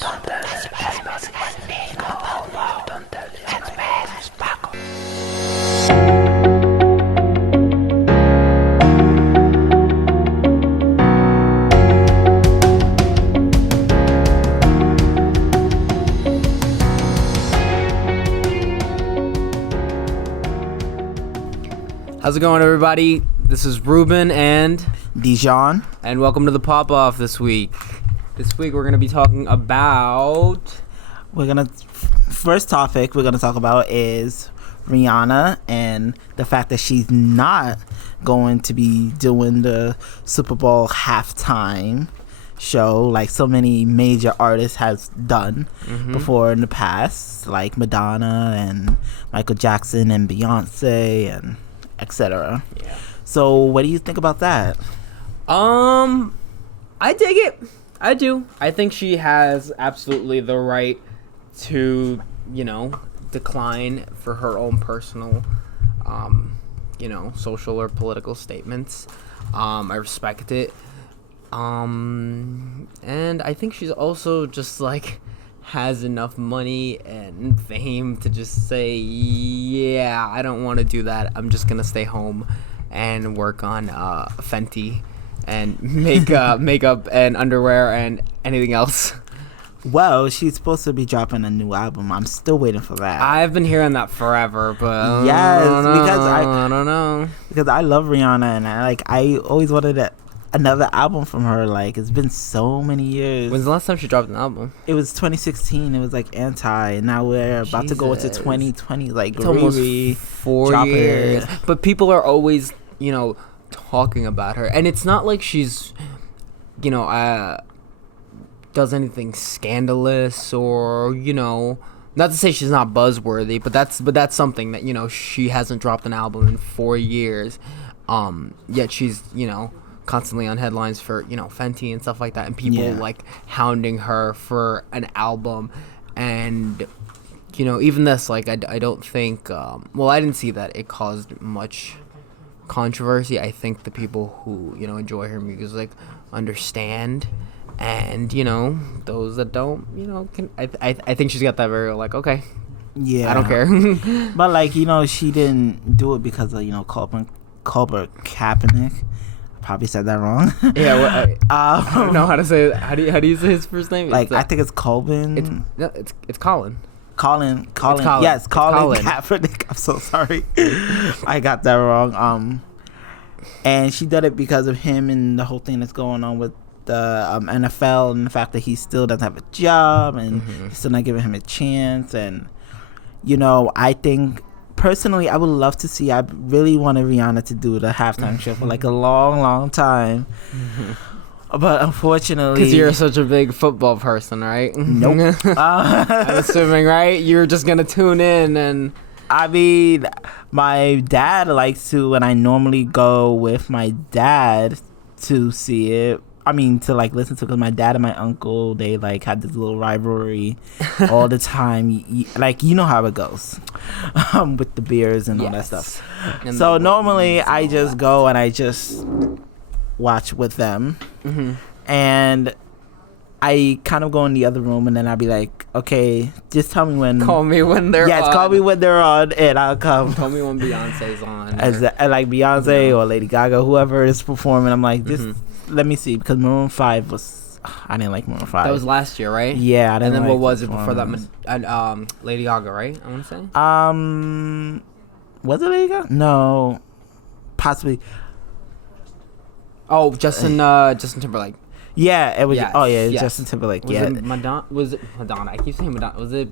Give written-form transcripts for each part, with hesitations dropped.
Don't tell it. No. Don't tell it. Paco. How's it going, everybody? This is Ruben and Dijon, and welcome to the Pop Off this week. This week we're going to be talking about... First topic we're gonna talk about is Rihanna and the fact that she's not going to be doing the Super Bowl halftime show like so many major artists has done before in the past, like Madonna and Michael Jackson and Beyonce and etc. Yeah. So what do you think about that? I dig it. I do. I think she has absolutely the right to, decline for her own personal, social or political statements. I respect it. And I think she's also just has enough money and fame to just say, yeah, I don't want to do that. I'm just gonna stay home and work on Fenty and makeup and underwear and anything else. Well, she's supposed to be dropping a new album. I'm still waiting for that. I've been hearing that forever, but yes, I don't know. Because I love Rihanna and I always wanted another album from her. It's been so many years. When's the last time she dropped an album? It was 2016. It was Anti, and now we're about to go into 2020. It's almost 4 years. But people are always, talking about her, and it's not like she's, does anything scandalous or, not to say she's not buzzworthy, but that's something that, she hasn't dropped an album in 4 years. Yet she's, constantly on headlines for, Fenty and stuff like that, and people hounding her for an album. And, even this, I don't think, I didn't see that it caused much controversy. I think the people who, enjoy her music understand. And, those that don't, I think she's got that very, okay. Yeah. I don't care. But, she didn't do it because of, Colbert Kaepernick. I probably said that wrong. Yeah, I don't know how to say it. How do you say his first name? I think it's Colvin. It's Colin. Colin. Colin. Yes, Colin Kaepernick. I'm so sorry. I got that wrong. And she did it because of him and the whole thing that's going on with the NFL and the fact that he still doesn't have a job and still not giving him a chance. And I think personally I would love to see, I really wanted Rihanna to do the halftime show for a long time. But unfortunately, because you're such a big football person, right? Nope. I'm assuming, right? You're just gonna tune in. And I mean, my dad likes to, and I normally go with my dad to see it. I mean, to listen to, because my dad and my uncle, they had this little rivalry all the time. You know how it goes with the beers and all that stuff. And so normally I just go and I just watch with them. And I kind of go in the other room, and then I'll be like, okay, just tell me when. Call me when they're on. Yes, call me when they're on, and I'll come. Tell me when Beyonce's on. Beyonce or Lady Gaga, whoever is performing. I'm like, just let me see, because Maroon 5 was... I didn't like Maroon 5. That was last year, right? Yeah, I didn't. And then what was it before that? Lady Gaga, right? I want to say. Was it Lady Gaga? No, possibly. Oh, Justin Timberlake. Yeah, it was. Yes, Oh yeah, yes. Justin Timberlake. Was it Madonna? I keep saying Madonna. Was it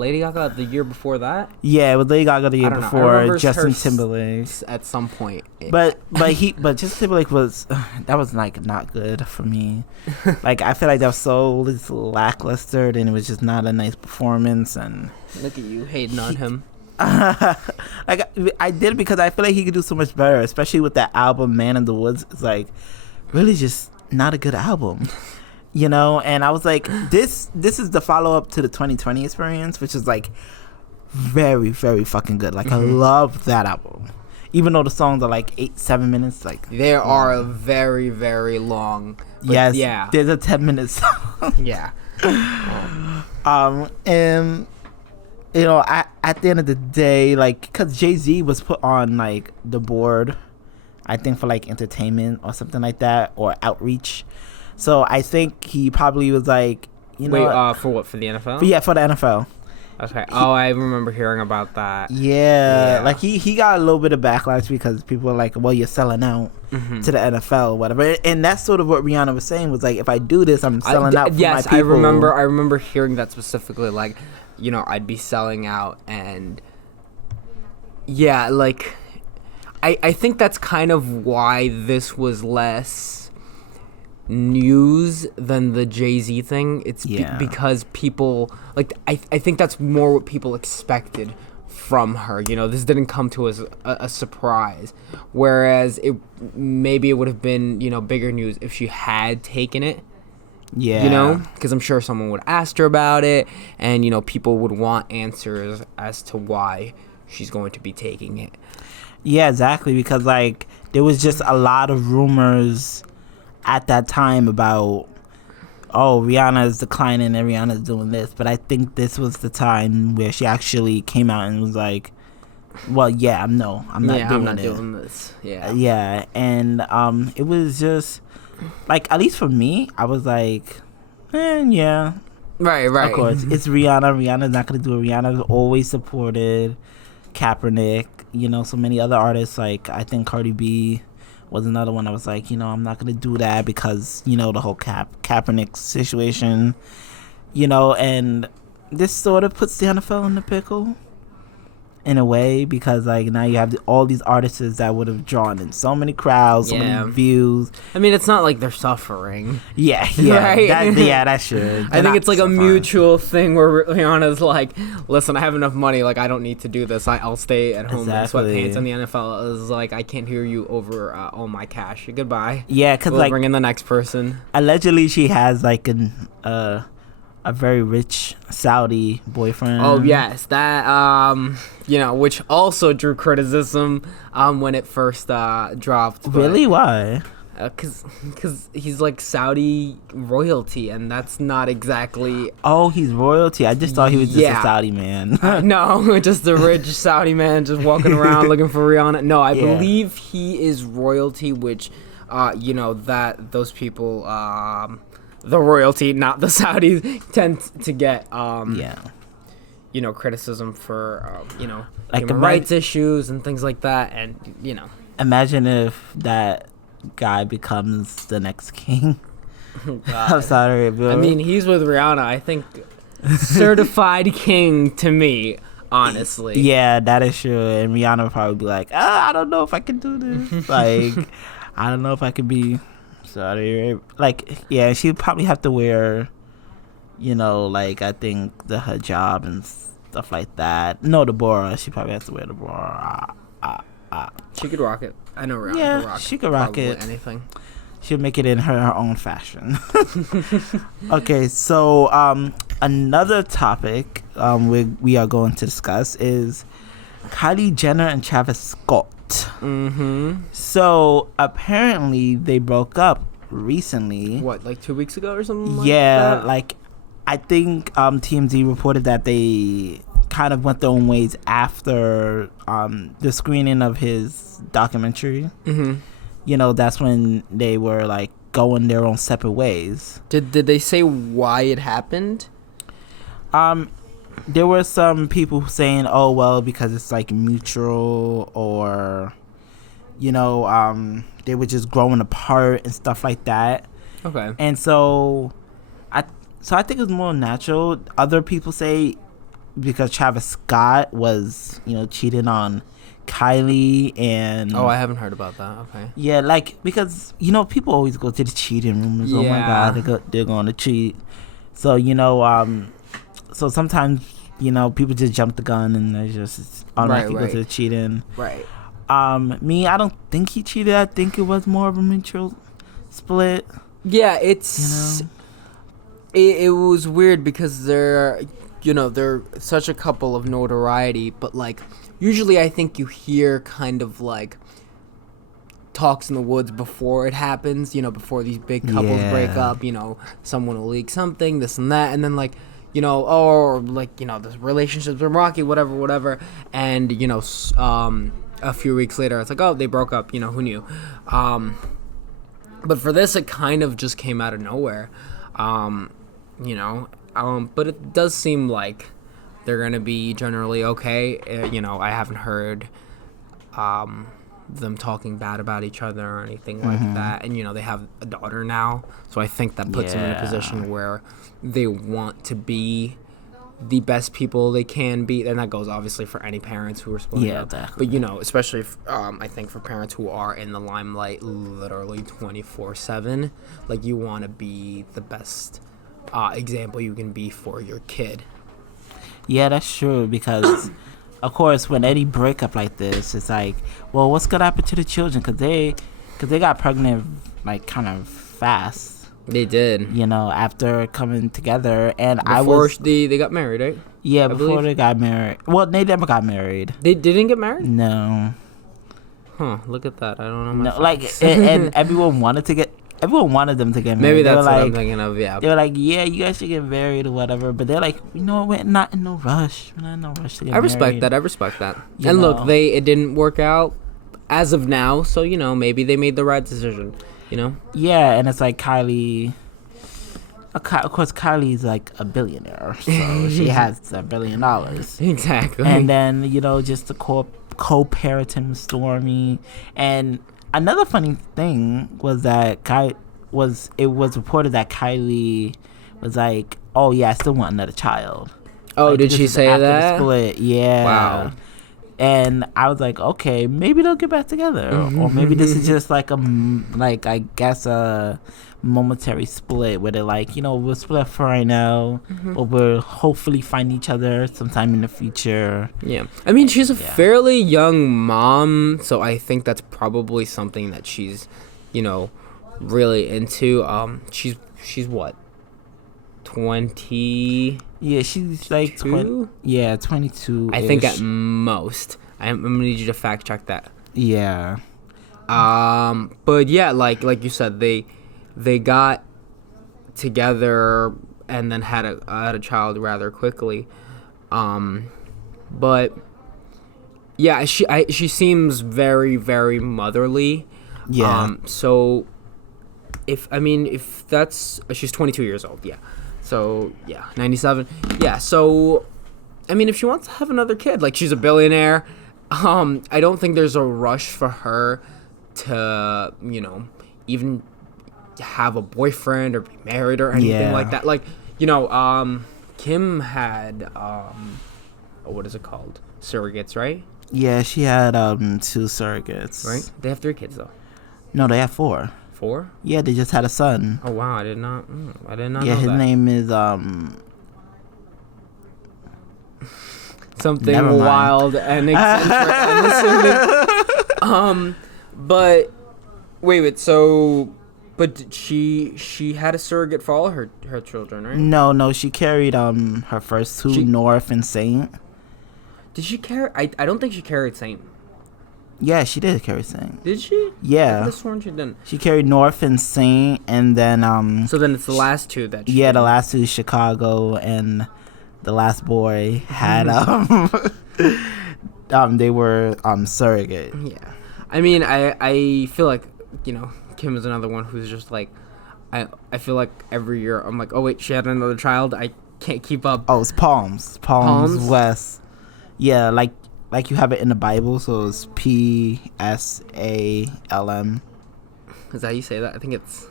Lady Gaga the year before that? Yeah, it was Lady Gaga the year before Justin Timberlake. At some point. But Justin Timberlake was that was not good for me. I feel like that was so lackluster, and it was just not a nice performance. And look at you hating on him. I did it because I feel like he could do so much better, especially with that album Man in the Woods. It's really just not a good album, and I was like, this is the follow-up to the 2020 Experience, which is very, very fucking good. I love that album, even though the songs are 8-7 minutes. They are very, very long. Yes, yeah, there's a 10-minute song. Yeah, And at the end of the day, like, because Jay-Z was put on like the board, I think for like entertainment or something like that, or outreach. So I think he probably was like, For what? For the NFL? For the NFL. Okay. I remember hearing about that. Yeah. Like he got a little bit of backlash because people were like, well, you're selling out to the NFL or whatever. And that's sort of what Rihanna was saying, was like, if I do this, I'm selling out for my people. I remember hearing that specifically, like, I'd be selling out. And yeah, like, I think that's kind of why this was less news than the Jay-Z thing. It's because people, like, I think that's more what people expected from her. This didn't come to us a surprise, whereas maybe it would have been bigger news if she had taken it. Because I'm sure someone would ask her about it, and people would want answers as to why she's going to be taking it. Yeah, exactly, because like there was just a lot of rumors at that time about, Rihanna is declining and Rihanna's doing this. But I think this was the time where she actually came out and was like, well, I'm not doing this. Yeah. And it was just like, at least for me, I was like, yeah. Right. Of course. It's Rihanna. Rihanna's not going to do it. Rihanna's always supported Kaepernick, so many other artists. Like, I think Cardi B was another one. I was like, I'm not gonna do that because the whole Kaepernick situation, and this sort of puts the NFL in the pickle in a way, because like now you have all these artists that would have drawn in so many crowds, so many views. I mean, it's not like they're suffering. Yeah, right? That should. I think it's like a mutual thing where Rihanna's like, listen, I have enough money, like I don't need to do this. I'll stay at home in sweatpants. And the NFL is like, I can't hear you over all my cash. Goodbye. Yeah, because we'll bring in the next person. Allegedly, she has like a very rich Saudi boyfriend. Oh yes, that which also drew criticism when it first dropped. Really? Why? Because he's like Saudi royalty, and that's not exactly. Oh, he's royalty. I just thought he was just a Saudi man. No, just a rich Saudi man just walking around looking for Rihanna. No, I believe he is royalty, which that those people the royalty, not the Saudis, tend to get criticism for like human rights issues and things like that. And imagine if that guy becomes the next king of Saudi Arabia. I mean, he's with Rihanna. I think certified king to me, honestly. Yeah, that is true. And Rihanna would probably be like, I don't know if I can do this. Like, I don't know if I can be Saudi Arabia. Like, yeah, she'd probably have to wear, like, I think the hijab and stuff like that. No, the bora. She probably has to wear the bora. She could rock it. I know Rihanna could rock it. She could rock it. Anything. She'll make it in her own fashion. Okay, so another topic we are going to discuss is Kylie Jenner and Travis Scott. So apparently they broke up recently. What, like 2 weeks ago or something? Yeah, like I think TMZ reported that they kind of went their own ways after the screening of his documentary. That's when they were like going their own separate ways. Did they say why it happened? There were some people saying, oh, well, because it's like mutual, or they were just growing apart and stuff like that. Okay. And so I think it's more natural. Other people say because Travis Scott was cheating on Kylie, and I haven't heard about that. Okay. Yeah, like, because people always go to the cheating rumors. Oh my god, they're going to cheat. So so sometimes people just jump the gun and they just automatically go to the cheating. Right. Me, I don't think he cheated. I think it was more of a mutual split. Yeah, it's it was weird because they're such a couple of notoriety, but like usually I think you hear kind of like talks in the woods before it happens, you know, before these big couples break up, you know, someone will leak something, this and that, and then, like, you know, or, like, you know, the relationship's been rocky, whatever, and, you know, a few weeks later, it's like, oh, they broke up, you know, who knew? But for this, it kind of just came out of nowhere, you know, but it does seem like they're going to be generally okay. You know, I haven't heard them talking bad about each other or anything like that. And, you know, they have a daughter now. So I think that puts them in a position where they want to be the best people they can be. And that goes obviously for any parents who are splitting up. Exactly. But, you know, especially if, I think for parents who are in the limelight literally 24/7, like, you want to be the best example you can be for your kid. Yeah, that's true, because of course when any breakup like this, it's like, well, what's gonna happen to the children, because they got pregnant like kind of fast. They did, you know, after coming together. And before they got married, right? Yeah, before they got married. Well, they never got married. They didn't get married? No. Huh, look at that. I don't know. No, like, and everyone wanted them to get married. Maybe that's what I'm thinking of, yeah. They were like, yeah, you guys should get married or whatever. But they're like, you know, we're not in no rush. We're not in no rush to get married. I respect that. You and know. look, it didn't work out as of now. So, you know, maybe they made the right decision, you know? Yeah, and it's like Kylie. Of course, Kylie's like a billionaire. So she has $1 billion. Exactly. And then, you know, just the co-parenting with Stormy. And another funny thing was that it was reported that Kylie was like, oh yeah, I still want another child. Oh, like, did she say after that? the split. Yeah. Wow. And I was like, okay, maybe they'll get back together, or maybe this is just like I guess a momentary split where they're like, you know, we'll split for right now, but we'll hopefully find each other sometime in the future. Yeah, I mean, she's a fairly young mom, so I think that's probably something that she's, you know, really into. She's what, 20? Yeah, she's like 22. I think at most. I'm gonna need you to fact check that. Yeah. But yeah, like you said, they got together and then had a child rather quickly. But yeah, she seems very, very motherly. Yeah. So if that's, she's 22 years old, yeah. So yeah, 97. Yeah, so I mean, if she wants to have another kid, like, she's a billionaire, I don't think there's a rush for her to, you know, even have a boyfriend or be married or anything like that. Like, you know, Kim had what is it called? Surrogates, right? Yeah, she had 2 surrogates. Right? They have 3 kids though. No, they have 4. 4? Yeah, they just had a son. Oh wow, I did not know Yeah, his that. name is something wild and eccentric. I'm assuming. But wait, so, but did she had a surrogate for all her children, right? No, she carried her first 2, North and Saint. Did she carry? I don't think she carried Saint. Yeah, she did carry Saint. Did she? Yeah. I could have sworn she didn't. She carried North and Saint, and then So then it's the last 2 that. Yeah, the last 2, Chicago, and the last boy had they were surrogate. Yeah, I mean, I feel like, you know, Kim is another one who's just like, I feel like every year I'm like, oh wait, she had another child. I can't keep up. Oh, it's Palms West. Yeah, like you have it in the Bible, so it's Psalm. Is that how you say that? I think it's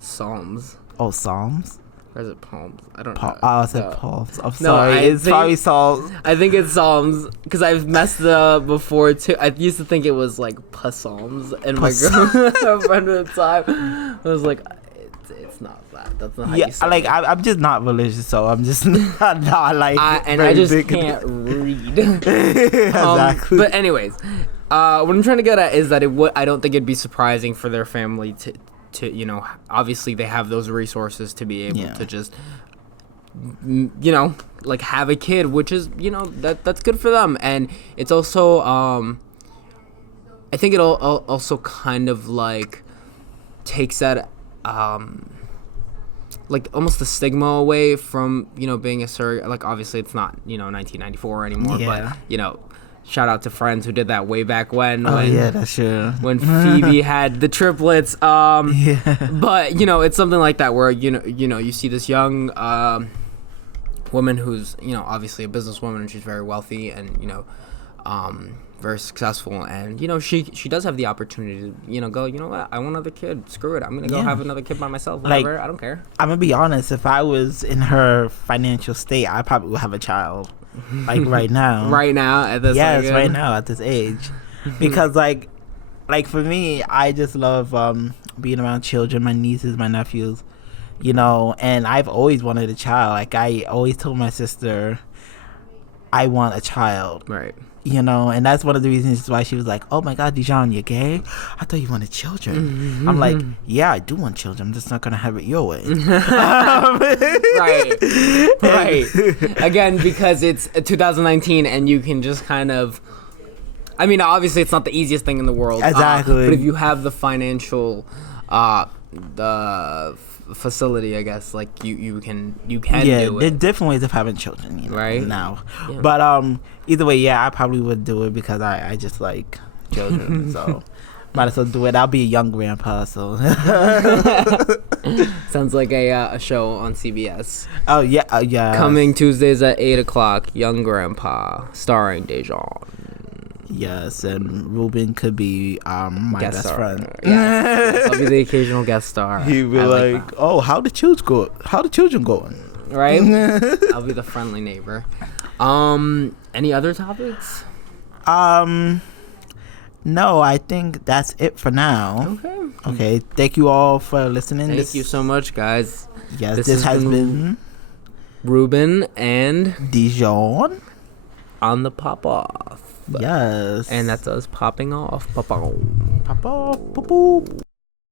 Psalms. Oh, Psalms? Or is it Palms? I don't know. I said Palms. I'm No, sorry. It's probably Psalms. I think it's Psalms, because I've messed it up before too. I used to think it was like Psalms, and my girlfriend at the time was like, it's not that. That's not how you say it. I'm just not religious, so I'm just not like. I just can't read. Exactly. But anyways, what I'm trying to get at is that I don't think it'd be surprising for their family to, you know, obviously they have those resources to be able to just, you know, like, have a kid, which is, you know, that's good for them. And it's also I think it also kind of like takes that like almost the stigma away from, you know, being a surrogate. Like obviously it's not, you know, 1994 anymore, but you know, shout out to Friends who did that way back when. Yeah, that's true. When Phoebe had the triplets. But you know, it's something like that where you know you see this young woman who's, you know, obviously a businesswoman and she's very wealthy and, you know, very successful, and you know she does have the opportunity to, you know, go, you know what, I want another kid, screw it, I'm gonna go have another kid by myself, whatever. Like, I don't care. I'm gonna be honest, if I was in her financial state, I probably would have a child, like right now. Right now at this right now at this age, because like for me, I just love being around children, my nieces, my nephews, you know, and I've always wanted a child. Like I always told my sister I want a child, right? You know, and that's one of the reasons why she was like, oh my God, Dijon, you're gay? I thought you wanted children. I'm like, yeah, I do want children. I'm just not going to have it your way. Right. Again, because it's 2019 and you can just kind of, I mean, obviously it's not the easiest thing in the world. Exactly. But if you have the financial, the facility, I guess, like you can do it. There's different ways of having children, you know, right now. Yeah. But either way, yeah, I probably would do it because I just like children. So might as well do it. I'll be a young grandpa, so sounds like a show on CBS. Oh yeah. Coming Tuesdays at 8:00, Young Grandpa, starring Dejan. Yes, and Ruben could be my guest best star. friend. Yes, I'll be the occasional guest star. He'd be like, "Oh, how the children go? How the children going?" Right? I'll be the friendly neighbor. Any other topics? No, I think that's it for now. Okay. Thank you all for listening. Thank you so much, guys. Yes, this has been Ruben and Dijon on the pop off. Yes. And that's us popping off. Pop off. Pop off. Boop, boop.